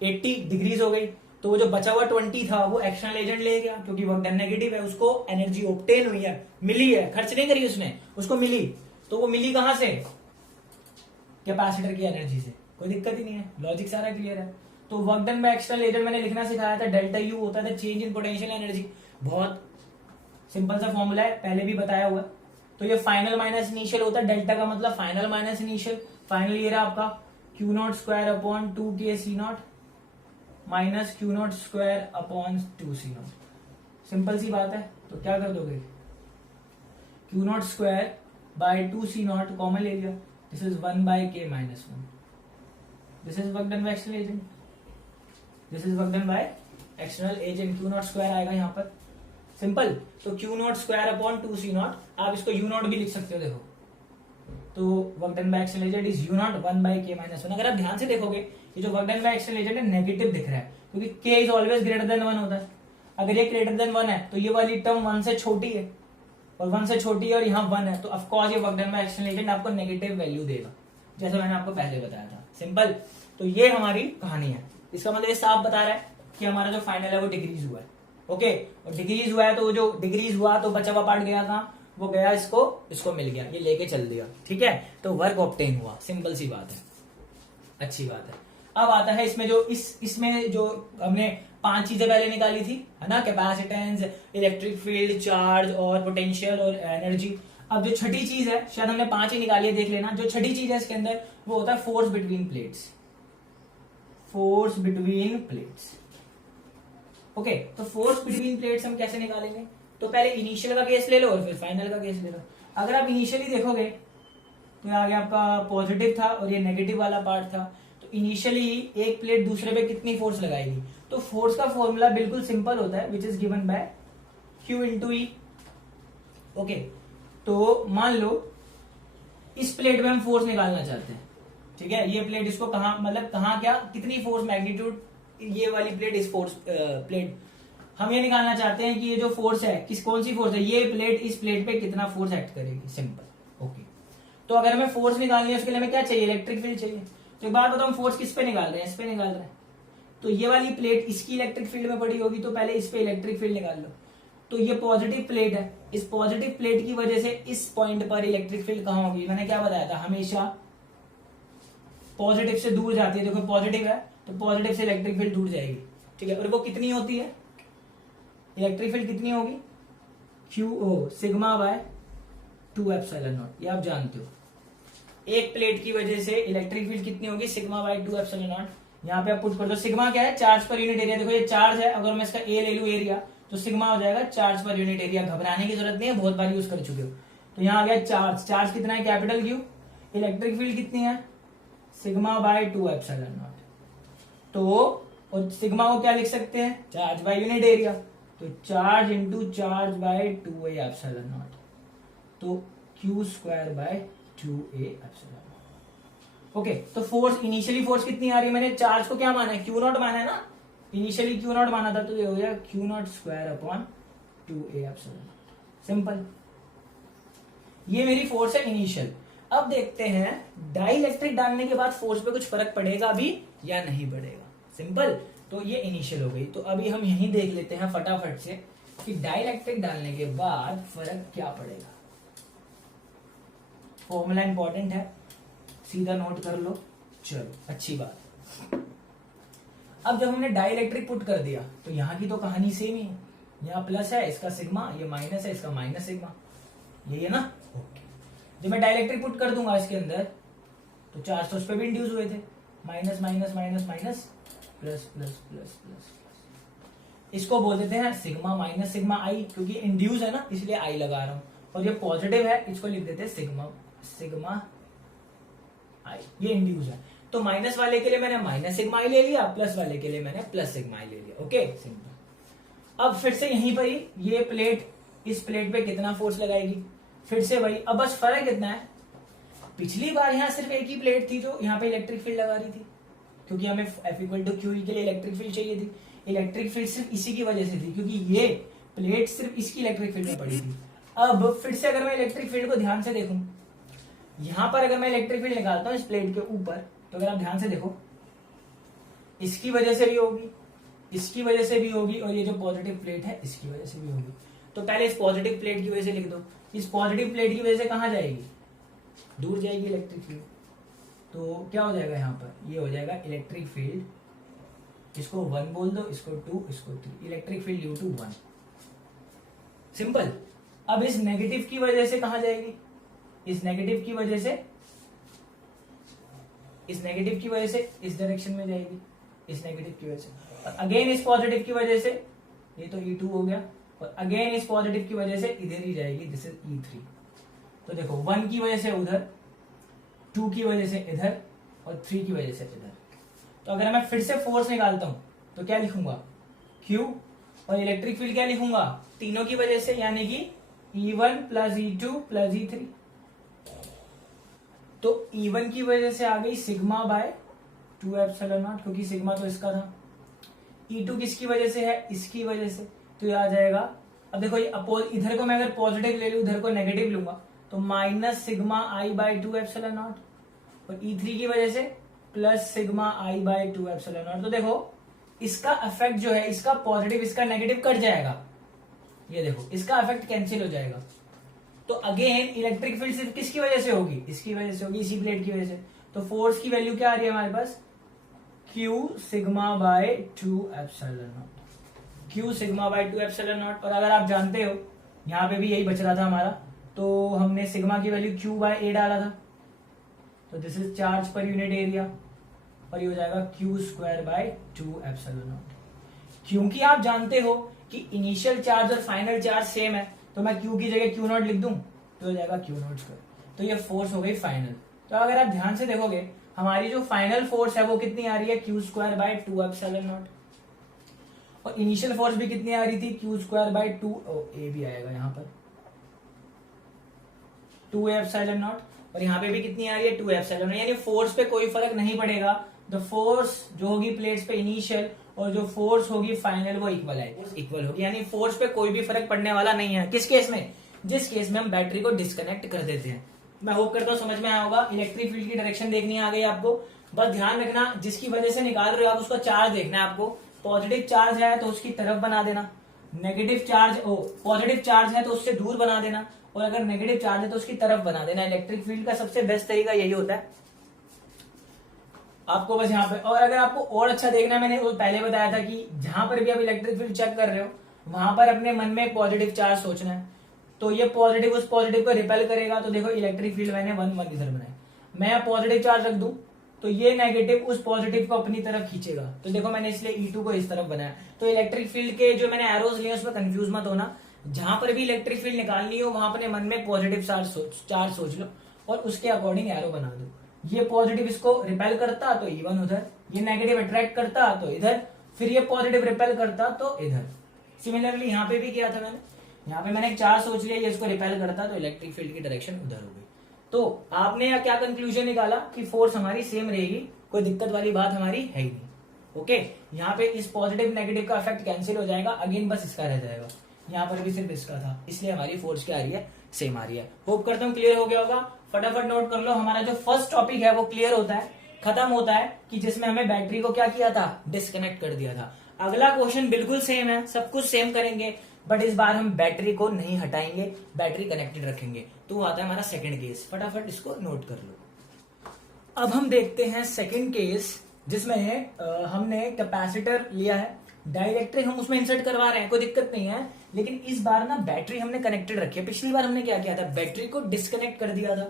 80, डिक्रीज हो गई। तो वो जो बचा हुआ 20 था वो एक्सटर्नल एजेंट ले गया, क्योंकि वर्क डन नेगेटिव है, उसको एनर्जी ऑब्टेन हुई है, मिली है, खर्च नहीं करी उसने, उसको मिली। तो वो मिली कहां से, कैपेसिटर की एनर्जी से, कोई दिक्कत ही नहीं है, लॉजिक सारा क्लियर है। तो work done by external agent मैंने लिखना सिखाया था, डेल्टा यू होता था चेंज इन पोटेंशियल एनर्जी। बहुत सिंपल सा फॉर्मूला है, पहले भी बताया हुआ है। तो ये फाइनल माइनस इनिशियल होता है, डेल्टा का मतलब फाइनल माइनस इनिशियल। फाइनल ये रहा आपका Q not square upon 2k/c0 minus Q not square upon 2c0। Simple सी बात है, तो क्या कर दोगे, Q not square by 2c0 common ले लिया, this is 1/k-1। This is work done by external agent, this is work done by external agent. Q not square आएगा यहाँ पर, सिंपल। तो Q not square upon 2c0, आप इसको यू नॉट भी लिख सकते हो, देखो। तो work done by external agent is you not 1/k-1। अगर आप ध्यान से देखोगे ये जो work done by external agent है नेगेटिव दिख रहा है, क्योंकि k is always greater than 1 होता है। अगर ये ग्रेटर देन 1 है तो ये वाली टर्म 1 से छोटी है, और 1 से छोटी है, और यहाँ 1 है, तो ऑफकोर्स ये work done by external agent आपको नेगेटिव वैल्यू देगा, जैसे मैंने आपको पहले बताया था, सिंपल। तो ये हमारी कहानी है। इसका मतलब ये साफ बता रहा है कि हमारा जो फाइनल है वो डिक्रीज हुआ है, ओके। और डिक्रीज हुआ है तो जो डिक्रीज हुआ तो बचा हुआ पार्ट गया कहाँ, वो गया इसको मिल गया, ये लेके चल दिया, ठीक है। तो वर्क ऑब्टेन हुआ, सिंपल सी बात है, अच्छी बात है। अब आता है इसमें जो इसमें जो हमने 5 चीजें पहले निकाली थी, है ना, कैपेसिटेंस, इलेक्ट्रिक फील्ड, चार्ज और पोटेंशियल और एनर्जी। अब जो छठी चीज है, शायद हमने 5 ही निकाली है, देख लेना। जो छठी चीज है इसके अंदर वो होता है force between plates, force between plates, okay. तो फोर्स बिटवीन प्लेट्स हम कैसे निकालेंगे, तो पहले इनिशियल का केस ले लो और फिर फाइनल का केस ले लो। अगर आप इनिशियली देखोगे तो आगे आपका पॉजिटिव था और ये नेगेटिव वाला पार्ट था, तो इनिशियली एक प्लेट दूसरे पे कितनी फोर्स लगाएगी, तो फोर्स का फॉर्मूला बिल्कुल सिंपल होता है, which is given by Q into E, okay. तो मान लो इस प्लेट में हम फोर्स निकालना चाहते हैं, ठीक है। ये प्लेट, इसको कहां, मतलब कहां क्या, कितनी फोर्स मैग्नीट्यूड, ये वाली प्लेट, इस फोर्स प्लेट हम ये निकालना चाहते हैं कि ये जो फोर्स है कौन सी फोर्स है, ये प्लेट इस प्लेट पे कितना फोर्स एक्ट करेगी, सिंपल, ओके। तो अगर हमें फोर्स निकालनी है उसके लिए हमें क्या चाहिए, इलेक्ट्रिक फील्ड चाहिए। तो एक बात बताओ, हम फोर्स किस पे निकाल रहे हैं, इस पे निकाल रहे हैं। तो ये वाली प्लेट इसकी इलेक्ट्रिक फील्ड में पड़ी होगी, तो पहले इस पे इलेक्ट्रिक फील्ड निकाल लो। तो ये पॉजिटिव प्लेट है, इस पॉजिटिव प्लेट की वजह से इस पॉइंट पर इलेक्ट्रिक फील्ड कहां होगी, मैंने क्या बताया था, हमेशा पॉजिटिव से दूर जाती है। देखो पॉजिटिव है तो पॉजिटिव से इलेक्ट्रिक फील्ड दूर जाएगी, ठीक है। और वो कितनी होती है, इलेक्ट्रिक फील्ड कितनी होगी, QO सिग्मा बाय 2ε0, ये आप जानते हो। एक प्लेट की वजह से इलेक्ट्रिक फील्ड कितनी होगी, सिग्मा बाय 2ε0। यहाँ पे आप पुट कर दो, सिग्मा क्या है, चार्ज पर यूनिट एरिया। देखो ये चार्ज है, अगर मैं इसका ए ले लू एरिया, तो सिग्मा हो जाएगा चार्ज पर यूनिट एरिया। घबराने की जरूरत नहीं है, बहुत बार यूज कर चुके हो। तो यहाँ आ गया चार्ज, चार्ज कितना है कैपिटल क्यू, इलेक्ट्रिक फील्ड कितनी है सिग्मा बाय 2 एप्सिलॉन नॉट। तो और सिग्मा को क्या लिख सकते हैं, चार्ज बाय यूनिट एरिया, तो charge into charge by 2a epsilon not, तो q square by 2a epsilon not. Okay, तो फोर्स, इनिशियली फोर्स कितनी आ रही है, मैंने चार्ज को क्या माना है, q नॉट माना है ना, इनिशियली q नॉट माना था, तो ये हो गया q not square upon 2a epsilon not. Simple, ये मेरी फोर्स है इनिशियल। अब देखते हैं डाइलेक्ट्रिक डालने के बाद फोर्स पे कुछ फर्क पड़ेगा भी या नहीं पड़ेगा। सिंपल, तो ये इनिशियल हो गई। तो अभी हम यही देख लेते हैं फटाफट से कि डाइलेक्ट्रिक डालने के बाद फर्क क्या पड़ेगा। फॉर्मूला इंपॉर्टेंट है, सीधा नोट कर लो। चलो अच्छी बात। अब जब हमने डाइलेक्ट्रिक पुट कर दिया तो यहाँ की तो कहानी सेम ही है, यहाँ प्लस है इसका सिग्मा, ये माइनस है इसका माइनस सिग्मा, यही है ना। ओके, जब मैं डाइलेक्ट्रिक पुट कर दूंगा इसके अंदर तो चार्ज तो उस पर भी इंड्यूस हुए थे, minus minus minus minus plus plus plus plus. इसको बोल देते हैं सिग्मा माइनस सिग्मा आई, क्योंकि इंड्यूस है ना इसलिए आई लगा रहा हूं। और ये पॉजिटिव है, इसको लिख देते हैं सिग्मा सिग्मा आई, ये इंड्यूस है। तो माइनस वाले के लिए मैंने माइनस सिग्मा आई ले लिया, प्लस वाले के लिए मैंने प्लस सिग्मा आई ले लिया। Okay, simple. अब फिर से यहीं पर ही ये प्लेट इस प्लेट पे कितना फोर्स लगाएगी, फिर से वही। अब बस फर्क कितना है, पिछली बार यहाँ सिर्फ एक ही प्लेट थी जो यहाँ पे इलेक्ट्रिक फील्ड लगा रही थी, क्योंकि हमें F इक्वल टू क्यू के लिए इलेक्ट्रिक फील्ड चाहिए थी। इलेक्ट्रिक फील्ड सिर्फ इसी की वजह से थी, क्योंकि ये प्लेट सिर्फ इसकी इलेक्ट्रिक फील्ड में पड़ी थी। अब फिर से अगर मैं इलेक्ट्रिक फील्ड को ध्यान से देखूं, यहां पर अगर मैं इलेक्ट्रिक फील्ड निकालता हूं इस प्लेट के ऊपर, तो अगर आप ध्यान से देखो इसकी वजह से भी होगी, इसकी वजह से भी होगी, और ये जो पॉजिटिव प्लेट है इसकी वजह से भी होगी। तो पहले इस पॉजिटिव प्लेट की वजह से लिख दो, इस पॉजिटिव प्लेट की वजह से कहां जाएगी, दूर जाएगी इलेक्ट्रिक फील्ड। तो क्या हो जाएगा यहाँ पर, ये हो जाएगा इलेक्ट्रिक फील्ड, इसको 1 बोल दो, इसको 2, इसको 3, electric field due to 1। Simple. अब इस नेगेटिव की वजह से कहां जाएगी, इस नेगेटिव की वजह से, इस नेगेटिव की वजह से इस डायरेक्शन में जाएगी, इस नेगेटिव की वजह से। और अगेन इस पॉजिटिव की वजह से, ये तो E2 हो गया, और अगेन इस पॉजिटिव की वजह से इधर ही जाएगी, दिस इज E3। तो देखो 1 की वजह से उधर, 2 की वजह से इधर, और 3 की वजह से इधर। तो अगर मैं फिर से फोर्स निकालता हूं तो क्या लिखूंगा, Q, और इलेक्ट्रिक फील्ड क्या लिखूंगा, तीनों की वजह से, यानी कि E1 plus E2 plus E3। तो E1 की वजह से आ गई सिग्मा बाय 2 एप्सिलॉन नॉट, क्योंकि सिग्मा तो इसका था। E2 किसकी वजह से है, इसकी वजह से, तो ये आ जाएगा। अब देखो ये अपोज, इधर को मैं अगर पॉजिटिव ले लूं, इधर को नेगेटिव लूंगा, तो minus sigma i by 2 epsilon not, और E3 की वजह से plus sigma i by 2 epsilon not. तो देखो इसका इफेक्ट जो है, इसका पॉजिटिव इसका नेगेटिव कट जाएगा, ये देखो इसका इफेक्ट कैंसिल हो जाएगा। तो अगेन इलेक्ट्रिक फील्ड सिर्फ किसकी वजह से होगी, इसकी वजह से होगी, इसी प्लेट की वजह से। तो फोर्स की वैल्यू क्या आ रही है हमारे पास, Q sigma bye 2 epsilon not, Q sigma bye 2 epsilon not. और अगर आप जानते हो यहाँ पे भी यही बच रहा था हमारा, तो हमने सिग्मा की वैल्यू Q बाय A डाला था, तो this is charge per unit area, और ये हो जाएगा Q square by 2 epsilon not. क्योंकि आप जानते हो कि इनिशियल चार्ज और फाइनल चार्ज सेम है, तो मैं Q की जगह Q नॉट लिख दूं तो हो जाएगा Q नॉट स्क्वायर। तो ये फोर्स हो गई फाइनल। तो अगर आप ध्यान से देखोगे हमारी जो फाइनल फोर्स है वो कितनी आ रही है, Q square by 2 epsilon not, और इनिशियल फोर्स भी कितनी आ रही थी, Q स्क्वायर बाय 2, A भी आएगा यहाँ पर 2 एप्सिलॉन नॉट, और यहाँ पे भी कितनी आ रही है 2 एप्सिलॉन नॉट। यानी फोर्स पे कोई फर्क नहीं पड़ेगा, द फोर्स जो होगी प्लेट्स पे इनिशियल और जो फोर्स होगी फाइनल वो इक्वल है, इक्वल होगी। यानी फोर्स पे कोई भी फर्क पड़ने वाला नहीं है। किस केस में, जिस केस में हम बैटरी को डिस्कनेक्ट कर देते हैं। मैं होप करता हूँ समझ में आया होगा। इलेक्ट्रिक फील्ड की डायरेक्शन देखनी आ गई आपको, बस ध्यान रखना जिसकी वजह से निकाल रहे हो आप उसका चार्ज देखना है आपको। पॉजिटिव चार्ज है तो उसकी तरफ बना देना, नेगेटिव चार्ज पॉजिटिव चार्ज है तो उससे दूर बना देना, और अगर नेगेटिव चार्ज है तो उसकी तरफ बना देना। इलेक्ट्रिक फील्ड का सबसे बेस्ट तरीका यही होता है आपको बस यहाँ पे। और अगर आपको और अच्छा देखना है, मैंने वो पहले बताया था कि जहां पर भी आप इलेक्ट्रिक फील्ड चेक कर रहे हो वहां पर अपने मन में पॉजिटिव चार्ज सोचना है, तो ये पॉजिटिव उस पॉजिटिव को रिपेल करेगा। तो देखो इलेक्ट्रिक फील्ड मैंने 1 1 इधर बनाया, मैं पॉजिटिव चार्ज रख दूं तो ये नेगेटिव उस पॉजिटिव को अपनी तरफ खींचेगा। तो देखो मैंने इसलिए E2 को इस तरफ बनाया। तो इलेक्ट्रिक फील्ड के जो मैंने एरोज लिए उसमें कंफ्यूज मत होना, जहां पर भी इलेक्ट्रिक फील्ड निकालनी हो वहां अपने मन में पॉजिटिव चार्ज सोच लो और उसके अकॉर्डिंग एरो बना दो। ये पॉजिटिव इसको रिपेल करता तो E1 उधर, ये नेगेटिव अट्रैक्ट करता तो इधर, फिर ये पॉजिटिव रिपेल करता तो इधर। सिमिलरली यहाँ पे भी किया था मैंने, यहाँ पे मैंने एक चार्ज सोच लिया, ये इसको रिपेल करता तो इलेक्ट्रिक फील्ड की डायरेक्शन उधर हो गई। तो आपने यहाँ क्या कंक्लूजन निकाला कि फोर्स हमारी सेम रहेगी, कोई दिक्कत वाली बात हमारी है ही नहीं। ओके, यहाँ पे इस पॉजिटिव नेगेटिव का इफेक्ट कैंसिल हो जाएगा, अगेन बस इसका रह जाएगा, यहाँ पर भी सिर्फ इसका था, इसलिए हमारी फोर्स क्या आ रही है, सेम आ रही है। होप करता हूँ क्लियर हो गया होगा। फटाफट नोट कर लो, हमारा जो फर्स्ट टॉपिक है वो क्लियर होता है, खत्म होता है कि जिसमें हमें बैटरी को क्या किया था, डिस्कनेक्ट कर दिया था। अगला क्वेश्चन बिल्कुल सेम है, सब कुछ सेम करेंगे, बट इस बार हम बैटरी को नहीं हटाएंगे, बैटरी कनेक्टेड रखेंगे। तो आता है हमारा सेकंड केस, फटाफट इसको नोट कर लो। अब हम देखते हैं सेकंड केस, जिसमें हमने कैपेसिटर लिया है, डाइलेक्ट्रिक हम उसमें इंसर्ट करवा रहे हैं, कोई दिक्कत नहीं है, लेकिन इस बार ना बैटरी हमने कनेक्टेड रखी है। पिछली बार हमने क्या किया था, बैटरी को डिस्कनेक्ट कर दिया था।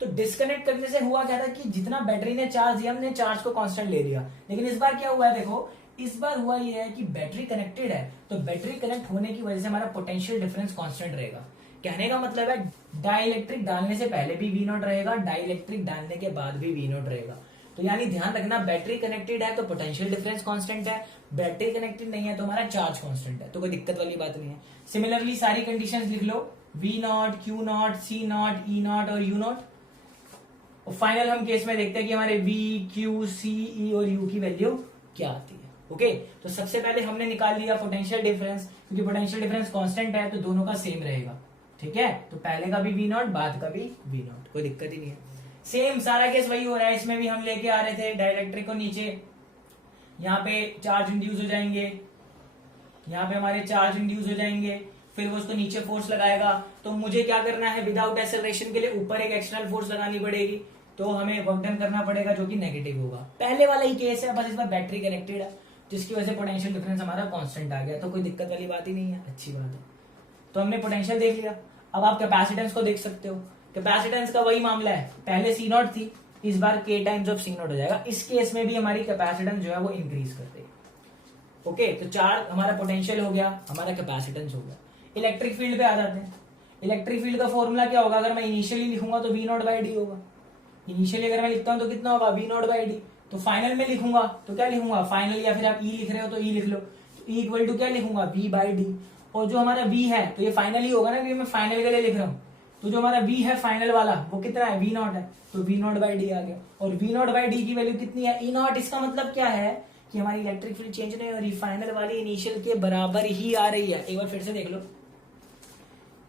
तो डिस्कनेक्ट करने से हुआ क्या था कि जितना बैटरी ने चार्ज दिया हमने चार्ज को कांस्टेंट ले लिया, लेकिन इस बार क्या हुआ है, देखो इस बार हुआ ये है कि बैटरी कनेक्टेड है, तो बैटरी कनेक्ट होने की वजह से हमारा पोटेंशियल डिफरेंस कांस्टेंट रहेगा। कहने का मतलब है डाइलेक्ट्रिक डालने से पहले भी V0 रहेगा, डाइलेक्ट्रिक डालने के बाद भी V0 रहेगा। तो यानी ध्यान रखना, बैटरी कनेक्टेड है तो पोटेंशियल डिफरेंस कांस्टेंट है, बैटरी कनेक्टेड नहीं है तो हमारा चार्ज कांस्टेंट है, तो कोई दिक्कत वाली बात नहीं है। सिमिलरली सारी कंडीशंस लिख लो, V0, Q0, C0, E0 और U0। और फाइनल हम केस में देखते हैं कि हमारे V, Q, C, E और U की वैल्यू क्या आती है। ओके, तो सबसे पहले हमने निकाल लिया पोटेंशियल डिफरेंस, क्योंकि पोटेंशियल डिफरेंस कांस्टेंट है तो दोनों का सेम रहेगा। ठीक है, तो पहले का भी V0, बाद का भी V0, कोई दिक्कत ही नहीं है। सेम सारा केस वही हो रहा है, इसमें भी हम लेके आ रहे थे डाइलेक्ट्रिक को नीचे, यहाँ पे चार्ज इंड्यूस हो जाएंगे, यहाँ पे हमारे चार्ज इंड्यूस हो जाएंगे, फिर वो उसको नीचे फोर्स लगाएगा। तो मुझे क्या करना है, विदाउट एक्सेलरेशन के लिए ऊपर एक एक्सटर्नल फोर्स लगानी पड़ेगी, तो हमें वर्क डन करना पड़ेगा जो कि नेगेटिव होगा। पहले वाला ही केस है, बस इस बार बैटरी कनेक्टेड है, जिसकी वजह से पोटेंशियल डिफरेंस हमारा कांस्टेंट आ गया, तो कोई दिक्कत वाली बात ही नहीं है, अच्छी बात है। तो हमने पोटेंशियल देख लिया, अब आप कैपेसिटेंस को देख सकते हो। कैपेसिटेंस का वही मामला है, पहले C0 थी, इस बार K टाइम्स ऑफ C0 हो जाएगा। इस केस में भी हमारी कैपेसिटेंस जो है वो इंक्रीज कर देगी। ओके, तो चार्ज हमारा पोटेंशियल हो गया, हमारा कैपेसिटेंस हो गया। इलेक्ट्रिक फील्ड पे आ जाते हैं। इलेक्ट्रिक फील्ड का फॉर्मूला क्या होगा, अगर मैं इनिशियली लिखूंगा तो V0/d होगा। इनिशियली अगर मैं लिखता हूं तो कितना होगा, V0/d। तो फाइनल में लिखूंगा तो क्या लिखूंगा, फाइनल, या फिर आप E लिख रहे हो तो E लिख लो, तो E इक्वल टू क्या लिखूंगा, V/d। और जो हमारा V है तो ये फाइनल ही होगा ना, क्योंकि मैं फाइनल के लिए लिख रहा हूँ। तो जो हमारा V है फाइनल वाला वो कितना है, V0 है, तो V0/d आ गया। और V0/d की वैल्यू कितनी है, E0। इसका मतलब क्या है कि हमारी इलेक्ट्रिक फील्ड चेंज नहीं हो रही, फाइनल वाली इनिशियल के बराबर ही आ रही है। एक बार फिर से देख लो,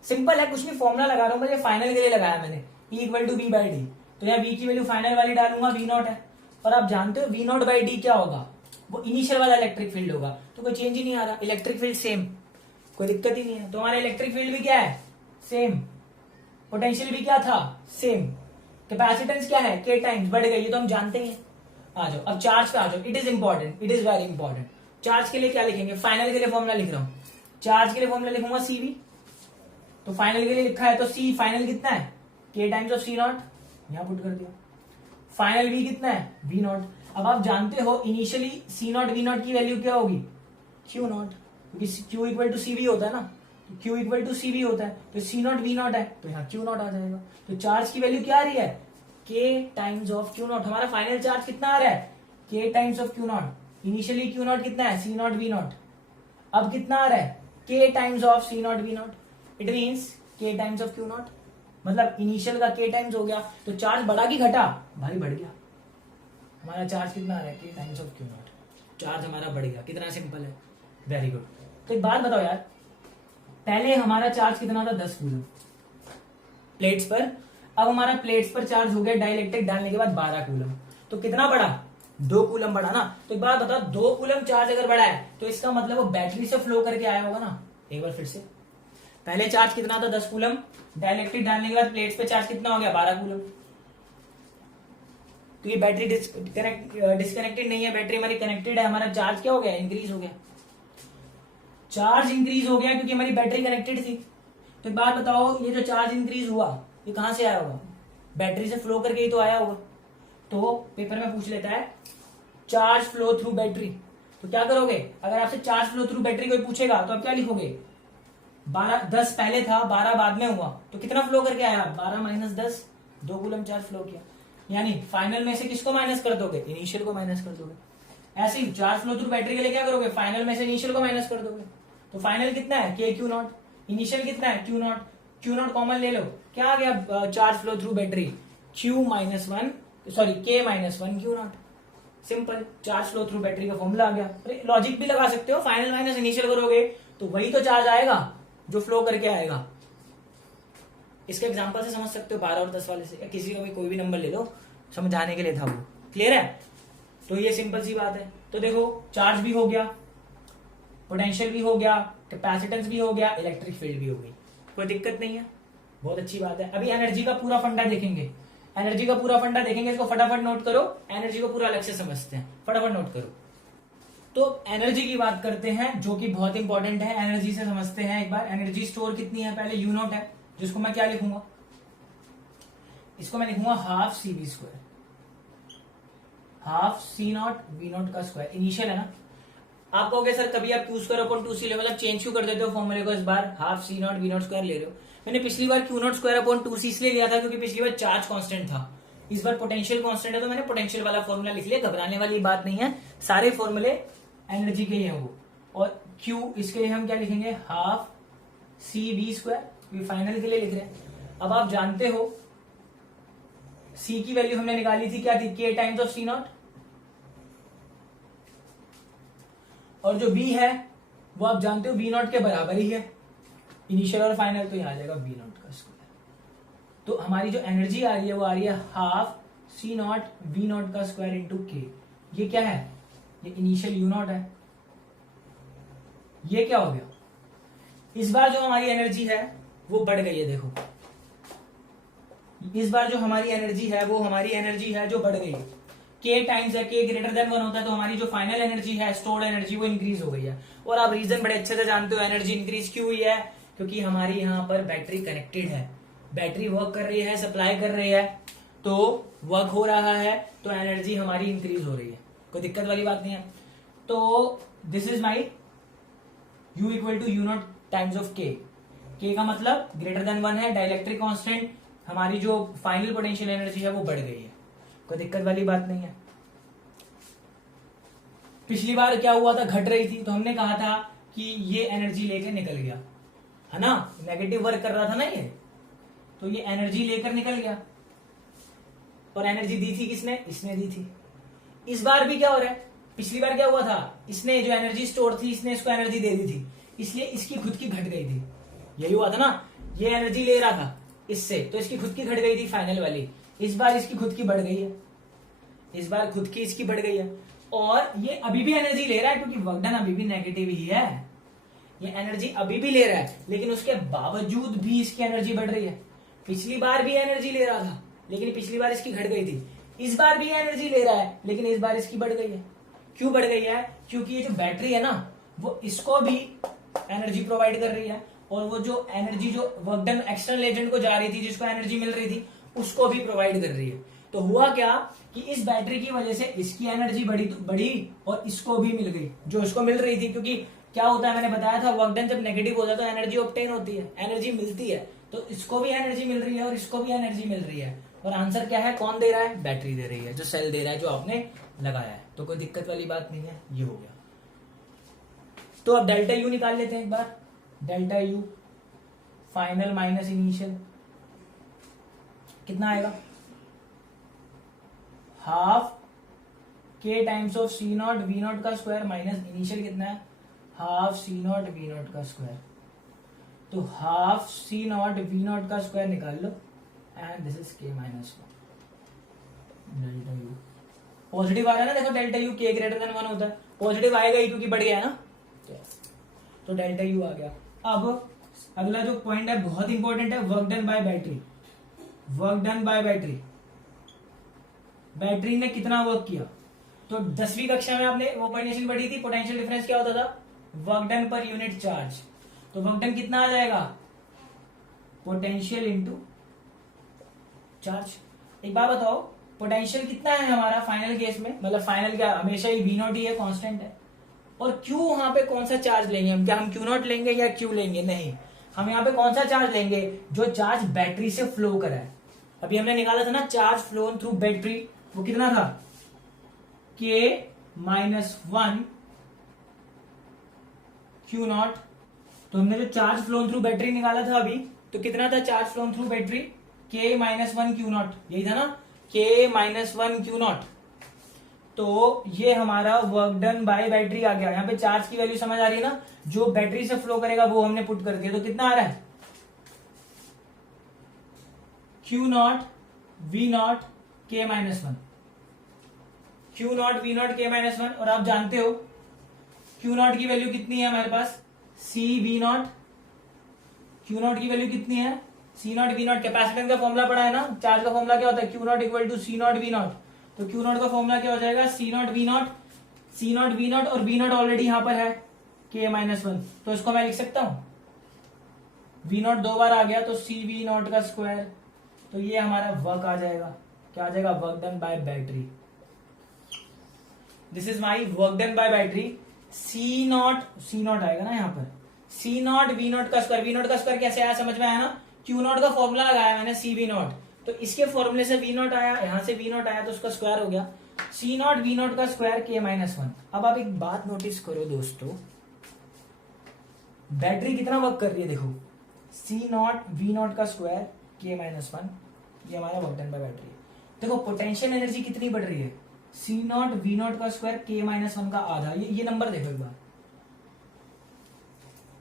सिंपल है, कुछ भी फॉर्मुला लगा रहा हूं, मुझे फाइनल के लिए लगाया मैंने, E इक्वल टू V/d। तो यहाँ V की वैल्यू फाइनल वाली डालूंगा, V0 है, और आप जानते हो V0/d क्या होगा, वो इनिशियल वाला इलेक्ट्रिक फील्ड होगा। तो कोई चेंज ही नहीं आ रहा, इलेक्ट्रिक फील्ड सेम, कोई दिक्कत ही नहीं है। तो हमारा इलेक्ट्रिक फील्ड भी क्या है, सेम, पोटेंशियल भी क्या था, सेम, कैपेसिटेंस क्या है, K टाइम्स बढ़ गई, ये तो हम जानते हैं। आ जाओ अब चार्ज पे आ जाओ, it is important, it is very important. Charge के लिए क्या लिखेंगे, फाइनल के लिए फॉर्मुला लिख रहा हूं, चार्ज के लिए फॉर्मुला लिखूंगा CV। तो फाइनल के लिए लिखा है तो C फाइनल कितना है, K टाइम्स ऑफ C0, यहां पुट कर दिया। फाइनल V कितना है, V0। अब आप जानते हो इनिशियली C0 V0 की वैल्यू क्या होगी, Q0, क्योंकि Q इक्वल टू CV होता है ना, Q इक्वल टू CV होता है, तो C0 V0 है, तो यहाँ Q0 आ जाएगा। तो चार्ज की वैल्यू क्या आ रही है, K टाइम्स ऑफ Q0। हमारा फाइनल चार्ज कितना आ रहा है, K times of Q0। Initially Q0 कितना है, C0 V0। अब कितना आ रहा है, K times of C0 V0। It means K times of Q0, मतलब इनिशियल का K टाइम्स हो गया। तो चार्ज बढ़ा कि घटा, भाई बढ़ गया। हमारा चार्ज कितना आ रहा है, K times of Q0, charge हमारा बढ़ गया। कितना सिंपल है, वेरी गुड। तो एक बात बताओ यार, पहले हमारा चार्ज कितना था, 10 कूलम प्लेट्स पर, अब हमारा प्लेट्स पर चार्ज हो गया डाइलेक्ट्रिक डालने के बाद 12 कूलम, तो कितना बढ़ा, 2 कूलम बढ़ा ना। तो एक बात बताओ, 2 कूलम चार्ज अगर बढ़ा है तो इसका मतलब वो बैटरी से फ्लो करके आया होगा ना। एक बार फिर से, पहले चार्ज कितना था, 10 कूलम, डाइलेक्ट्रिक डालने के बाद प्लेट्स पे चार्ज कितना हो गया, 12 कूलम। तो ये बैटरी डिस्कनेक्टेड नहीं है, बैटरी हमारी कनेक्टेड है, हमारा चार्ज क्या हो गया, इंक्रीज हो गया। चार्ज इंक्रीज हो गया क्योंकि हमारी बैटरी कनेक्टेड थी। तो एक बात बताओ, ये जो चार्ज इंक्रीज हुआ ये कहां से आया होगा, बैटरी से फ्लो करके ही तो आया होगा। तो पेपर में पूछ लेता है चार्ज फ्लो थ्रू बैटरी, तो क्या करोगे? अगर आपसे चार्ज फ्लो थ्रू बैटरी कोई पूछेगा तो आप क्या लिखोगे? 10 पहले था, 12 बाद में हुआ, तो कितना फ्लो करके आया? 12 माइनस 10, 2 कूलम चार्ज फ्लो किया। यानी फाइनल में से किसको माइनस कर दोगे? इनिशियल को माइनस कर दोगे। ऐसे ही चार्ज फ्लो थ्रू बैटरी के लिए क्या करोगे? फाइनल में से इनिशियल को माइनस कर दोगे। तो फाइनल कितना है? के क्यू नॉट। इनिशियल कितना है? Q not. Q not common ले लो, क्या आ गया charge flow through battery? Q minus one, sorry K minus one Q not. Simple, charge flow through battery का फॉर्मूला आ गया। लॉजिक भी लगा सकते हो, फाइनल माइनस इनिशियल करोगे तो वही तो चार्ज आएगा जो फ्लो करके आएगा। इसके एग्जांपल से समझ सकते हो, 12 और 10 वाले से, या किसी का भी कोई भी नंबर ले लो, समझाने के लिए था वो। क्लियर है? तो ये सिंपल सी बात है। तो देखो, चार्ज भी हो गया, पोटेंशियल भी हो गया, कैपेसिटेंस भी हो गया, इलेक्ट्रिक फील्ड भी हो गई, कोई दिक्कत नहीं है, बहुत अच्छी बात है। अभी एनर्जी का पूरा फंडा देखेंगे, एनर्जी का पूरा फंडा देखेंगे, इसको फटाफट नोट करो। एनर्जी को पूरा अलग से समझते हैं, फटाफट नोट करो। तो एनर्जी की बात करते हैं, जो कि बहुत इंपॉर्टेंट है। एनर्जी से समझते हैं एक बार। एनर्जी स्टोर कितनी है? पहले यू नॉट है, जिसको मैं क्या लिखूंगा? इसको मैं लिखूंगा half c v square, half C not we not का स्क्वायर। इनिशियल है ना। आप कहोगे सर कभी आप क्यू स्क्वायर अपॉन 2c ले, मतलब चेंज क्यों कर देते हो फॉर्मूले को? इस बार half C not we not square ले रहे हो। मैंने पिछली बार Q not square upon 2c इसलिए लिया था क्योंकि पिछली बार चार्ज कांस्टेंट था, इस बार पोटेंशियल कांस्टेंट है, तो मैंने पोटेंशियल वाला फॉर्मूला लिख लिया। घबराने वाली बात नहीं है, सारे फॉर्मूले एनर्जी के ही है वो। और क्यू, इसके लिए हम क्या लिखेंगे? Half c v square, final के लिए लिख रहे हैं। अब आप जानते हो सी की वैल्यू हमने निकाली थी, क्या थी? के टाइम्स ऑफ सी नॉट। और जो बी है वो आप जानते हो वी नॉट के बराबर ही है, इनिशियल और फाइनल, तो यहां आ जाएगा वी नॉट का स्क्वायर। तो हमारी जो एनर्जी आ रही है वो आ रही है half C not we not का स्क्वायर इंटू के। ये क्या है? ये इनिशियल यू नॉट है। ये क्या हो गया? इस बार जो हमारी एनर्जी है वो बढ़ गई है। देखो, इस बार जो हमारी एनर्जी है वो हमारी एनर्जी है जो बढ़ गई है। के टाइम्स है, के ग्रेटर देन 1 होता है, तो हमारी जो फाइनल एनर्जी है, स्टोर्ड एनर्जी, वो इंक्रीज हो गई है। और आप रीजन बड़े अच्छे से जानते हो, एनर्जी इंक्रीज क्यों हुई है? क्योंकि हमारी यहाँ पर बैटरी कनेक्टेड है, बैटरी वर्क कर रही है, सप्लाई कर रही है, तो वर्क हो रहा है, तो एनर्जी हमारी इंक्रीज हो रही है, कोई दिक्कत वाली बात नहीं है। तो this is my U equal to u not times of k का मतलब ग्रेटर देन 1 है, डाइलेक्ट्रिक कांस्टेंट, हमारी जो फाइनल पोटेंशियल एनर्जी है वो बढ़ गई है, कोई दिक्कत वाली बात नहीं है। पिछली बार क्या हुआ था? घट रही थी, तो हमने कहा था कि ये एनर्जी लेकर निकल गया, है ना, नेगेटिव वर्क कर रहा था ना ये, तो ये एनर्जी लेकर निकल गया। और एनर्जी दी थी किसने? इसने दी थी। इस बार भी क्या हो रहा है? पिछली बार क्या हुआ था? इसने जो एनर्जी स्टोर थी, इसने इसको एनर्जी दे दी थी, इसलिए इसकी खुद की घट गई थी। यही हुआ था ना, ये एनर्जी ले रहा था इससे, तो इसकी खुद की घट गई थी फाइनल वाली। इस बार इसकी खुद की बढ़ गई है, इस बार खुद की इसकी बढ़ गई है। और ये अभी भी एनर्जी ले रहा है क्योंकि वर्क डन अभी भी नेगेटिव ही है, ये एनर्जी अभी भी ले रहा है, लेकिन उसके बावजूद भी इसकी एनर्जी बढ़ रही है। पिछली बार भी एनर्जी ले रहा था, लेकिन पिछली बार इसकी घट गई थी। इस बार भी एनर्जी ले रहा है, लेकिन इस बार इसकी बढ़ गई है। क्यों बढ़ गई है? क्योंकि ये जो बैटरी है ना, वो इसको भी एनर्जी प्रोवाइड कर रही है, और वो जो एनर्जी जो वर्क डन एक्सटर्नल एजेंट को जा रही थी, जिसको एनर्जी मिल रही थी, उसको भी प्रोवाइड कर रही है। तो हुआ क्या कि इस बैटरी की वजह से इसकी एनर्जी बढ़ी और इसको भी मिल गई जो इसको मिल रही थी। क्योंकि क्या होता है, मैंने बताया था, वर्क डन जब नेगेटिव होता है तो एनर्जी ऑब्टेन होती है, एनर्जी मिलती है, तो इसको भी एनर्जी मिल रही है और इसको भी एनर्जी मिल रही है। और आंसर क्या है? कौन दे रहा है? बैटरी दे रही है, जो सेल दे रहा है, जो आपने लगाया है। तो कोई दिक्कत वाली बात नहीं है, ये हो गया। तो अब डेल्टा यू निकाल लेते हैं एक बार। Delta U final minus initial कितना आएगा? हाफ के times of C not we not का स्क्वायर माइनस इनिशियल कितना है? Half C not we not का स्क्वायर। तो half C not we not का स्क्वायर निकाल लो, and this is K minus 1 delta U. Positive आ रहा है ना, देखो delta U K greater than 1 होता है, पॉजिटिव आएगा ही क्योंकि बढ़ गया है ना, तो डेल्टा यू आ गया। अब अगला जो पॉइंट है बहुत इंपॉर्टेंट है, work done bye battery. Work done bye battery, battery ने कितना वर्क किया? तो 10वीं कक्षा में आपने वो पोटेंशियल पढ़ी थी, पोटेंशियल डिफरेंस क्या होता था? Work done per unit charge. तो वर्क डन कितना आ जाएगा? Potential into charge. एक बात बताओ, पोटेंशियल कितना है हमारा फाइनल केस में, मतलब फाइनल क्या हमेशा ही V0 ही है, कांस्टेंट है। और Q वहां पे कौन सा चार्ज लेंगे हम, क्या हम Q0 लेंगे या Q लेंगे, नहीं, हम यहाँ पे कौन सा चार्ज लेंगे, जो चार्ज बैटरी से फ्लो करा है। अभी हमने निकाला था ना चार्ज फ्लो थ्रू बैटरी, वो कितना था K-1 Q0। तो हमने जो चार्ज फ्लो थ्रू बैटरी निकाला था अभी, तो कितना था charge flow through battery, K-1 Q0, यही था ना, K-1 Q0। तो ये हमारा वर्क डन बाय बैटरी आ गया। यहाँ पे चार्ज की वैल्यू समझ आ रही है ना, जो बैटरी से फ्लो करेगा वो हमने पुट कर दिया। तो कितना आ रहा है Q0 V0 K-1, Q0 V0 K-1। और आप जानते हो Q0 की वैल्यू कितनी है हमारे पास, C V0। Q0 की वैल्यू कितनी है, C0 V0। कैपेसिटेंस का फॉर्मूला पढ़ा है ना, चार्ज का फॉर्मूला क्या होता है, Q0 equal to C0 V0। तो Q0 का फॉर्मूला क्या हो जाएगा, C0 V0, C0 V0, और V0 ऑलरेडी यहां पर है K-1, तो इसको मैं लिख सकता हूं V0 दो बार आ गया तो C V0 का स्क्वायर। तो ये हमारा वर्क आ जाएगा, क्या आ जाएगा, work done bye battery. This is my work done bye battery. C0 आएगा ना यहाँ पर, C0 V0 का स्क्वायर। V0 का स्क्वायर कैसे आया समझ में आया ना, Q0 का फॉर्मूला लगाया मैंने C V0, तो इसके फॉर्मूले से V0 आया, यहां से V0 आया तो उसका स्क्वायर हो गया C0 V0 का स्क्वायर K-1। अब आप एक बात नोटिस करो दोस्तों, बैटरी कितना वर्क कर रही है, देखो C0 V0 का स्क्वायर K-1, ये हमारा वर्क डन बाय बैटरी। देखो पोटेंशियल एनर्जी कितनी बढ़ रही है, C0 V0 का स्क्वायर K-1 का आधा। ये नंबर देखो एक बार,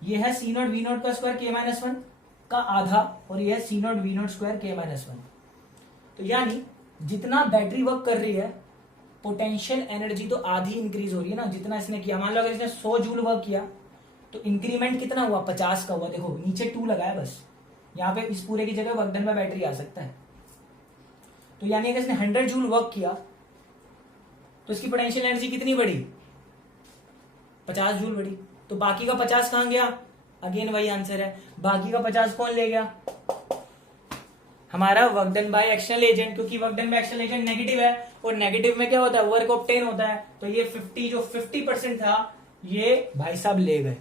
ये है C0 V0 का स्क्वायर K-1 का आधा, और ये है C0 V0 स्क्वायर K-1। तो यानी जितना बैटरी वर्क कर रही है, पोटेंशियल एनर्जी तो आधी इंक्रीज हो रही है ना, जितना इसने किया। मान लो अगर इसने 100 जूल वर्क किया तो इंक्रीमेंट कितना हुआ, 50 का हुआ। देखो नीचे 2 लगाया बस, यहाँ पे इस पूरे की जगह वर्क डन बाय बैटरी आ सकता है। तो यानी अगर इसने 100 जूल वर्क किया तो इसकी पोटेंशियल एनर्जी कितनी बढ़ी, 50 जूल बढ़ी। तो बाकी का 50 कहां गया, अगेन वही आंसर है, बाकी का 50 कौन ले गया, हमारा work done by external agent, क्योंकि work done by external agent negative है, और नेगेटिव में क्या होता है, वर्क ऑब्टेन होता है। तो ये 50 जो 50% था, ये भाई साहब ले गए।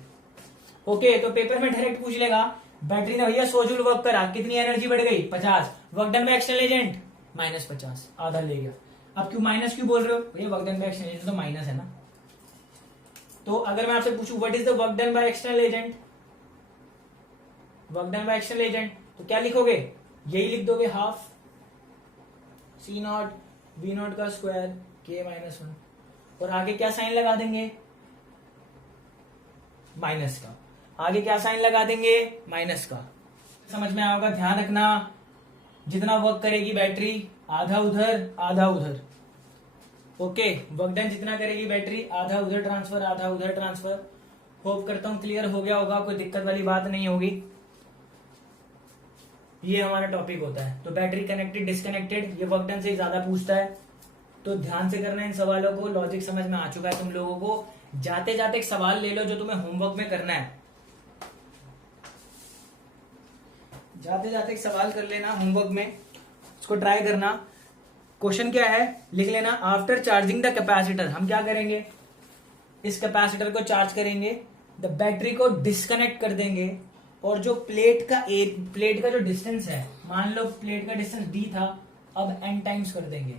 ओके, तो पेपर में डायरेक्ट पूछ लेगा, बैटरी ने भैया 100 जूल वर्क करा, कितनी एनर्जी बढ़ गई, 50, work done by external agent -50, आधा ले गया। अब क्यों माइनस क्यों बोल रहे हो, भैया work done by external agent तो माइनस है ना। तो अगर मैं आपसे पूछूं what is the work done by external agent, work done by external agent, तो क्या लिखोगे, यही लिख दोगे, हाफ C0 V0 का स्क्वायर K-1, और आगे क्या साइन लगा देंगे, माइनस का। आगे क्या साइन लगा देंगे, माइनस का। समझ में आएगा, ध्यान रखना, जितना वर्क करेगी बैटरी आधा उधर आधा उधर। ओके, वर्क डन जितना करेगी बैटरी आधा उधर ट्रांसफर आधा उधर ट्रांसफर। होप करता हूं क्लियर हो गया होगा, कोई दिक्कत वाली बात नहीं होगी। ये हमारा टॉपिक होता है। तो बैटरी कनेक्टेड डिस्कनेक्टेड, ये वर्क डन से ज्यादा पूछता है, तो ध्यान से करना इन सवालों को। लॉजिक समझ में आ चुका है तुम लोगों को। जाते जाते एक सवाल ले लो जो तुम्हें होमवर्क में करना है, जाते जाते एक सवाल कर लेना होमवर्क में, उसको ट्राई करना। क्वेश्चन क्या है लिख लेना, आफ्टर चार्जिंग द कैपेसिटर, हम क्या करेंगे, इस कैपेसिटर को चार्ज करेंगे, द बैटरी को डिस्कनेक्ट कर देंगे, और जो प्लेट का जो डिस्टेंस है, मान लो प्लेट का डिस्टेंस d था, अब n टाइम्स कर देंगे,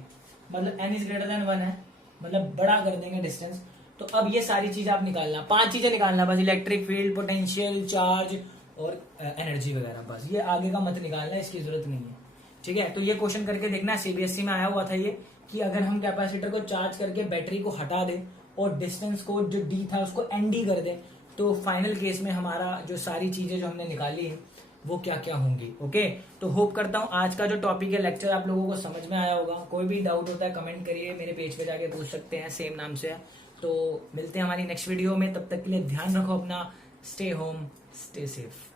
मतलब n इज ग्रेटर देन 1 है, मतलब बड़ा कर देंगे डिस्टेंस। तो अब ये सारी चीज आप निकालना, 5 चीजें निकालना बस, इलेक्ट्रिक फील्ड, पोटेंशियल, चार्ज और एनर्जी वगैरह, बस। ये आगे का मत निकालना, इसकी जरूरत नहीं है, ठीक है। तो ये क्वेश्चन करके देखना, सीबीएसई में आया हुआ था ये, कि अगर हम कैपेसिटर को चार्ज करके बैटरी को हटा दें और डिस्टेंस को जो d था उसको nd कर दें, तो फाइनल केस में हमारा जो सारी चीजें जो हमने निकाली है वो क्या क्या होंगी। ओके, तो होप करता हूं आज का जो टॉपिक है लेक्चर आप लोगों को समझ में आया होगा। कोई भी डाउट होता है कमेंट करिए, मेरे पेज पे जाके पूछ सकते हैं, सेम नाम से है। तो मिलते हैं हमारी नेक्स्ट वीडियो में, तब तक के लिए ध्यान रखो अपना, स्टे होम स्टे सेफ।